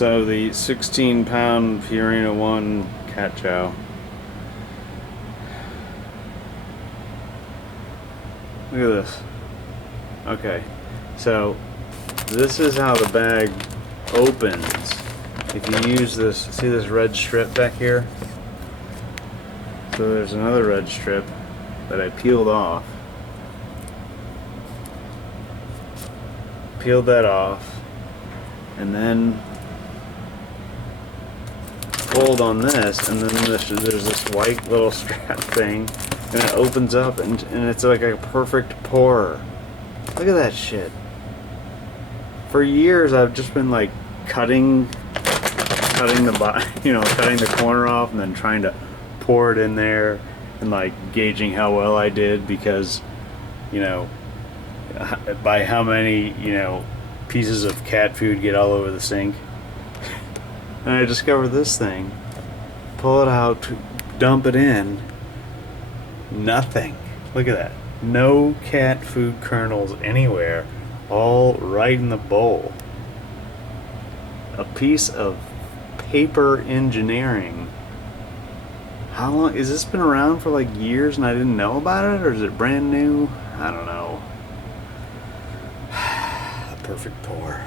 So the 16-pound Purina 1 cat chow. Look at this. Okay, so this is how the bag opens. If you use this, see this red strip back here? So there's another red strip that I peeled off. Peeled that off, and then pulled on this, and then there's this white little strap thing, and it opens up, and it's like a perfect pour. Look at that shit. For years, I've just been like cutting the corner off, and then trying to pour it in there, and like gauging how well I did, because, you know, by how many, you know, pieces of cat food get all over the sink. And I discovered this thing. Pull it out, dump it in. Nothing. Look at that. No cat food kernels anywhere. All right in the bowl. A piece of paper engineering. How long? Has this been around for like years and I didn't know about it? Or is it brand new? I don't know. The perfect pour.